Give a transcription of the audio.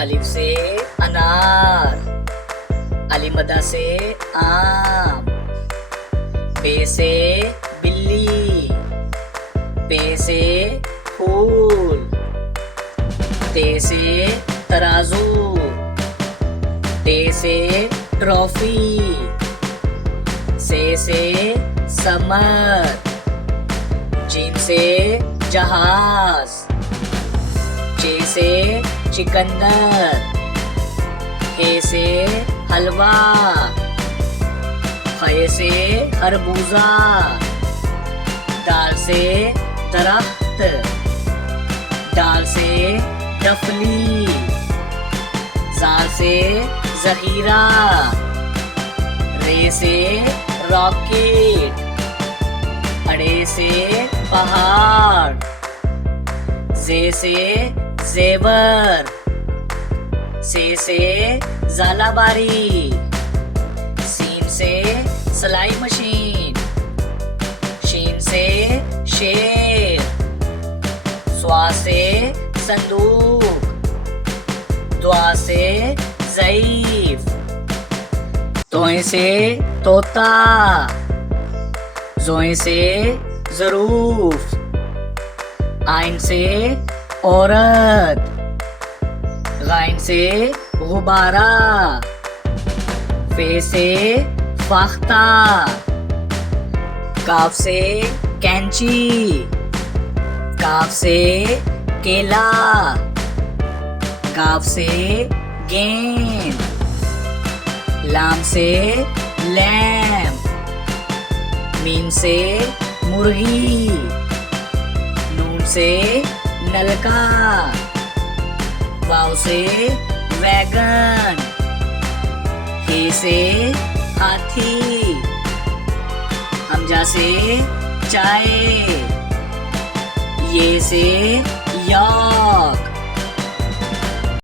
अलिफ से अनार, अलिमदा से आम, बे से बिल्ली, पे से फूल, ते से तराजू, टे से ट्रॉफी, से समर, जीन से जहाज, चे से चिकंदर, हे से हलवा, खे से खरबूजा, दाल से दरख्त, दाल से डफली, जाल से जहीरा, रे से रॉकेट, अड़े से पहाड़, जे से जेवर, से झालाबारी, सीन से सिलाई मशीन, शीन से शेर, स्वा से संदूक, दुआ से ज़ईफ, तोए से तोता, जोए से ज़रूफ, आइन से औरत, गाइन से गुब्बारा, फे से फाख्ता, काफ से कैंची, काफ से केला, काफ से गेंद, लाम से लैम्प, मीम से मुर्गी, नून से नलका, वाव से वैगन, हे से हाथी, हमजा से चाय, ये से यॉ,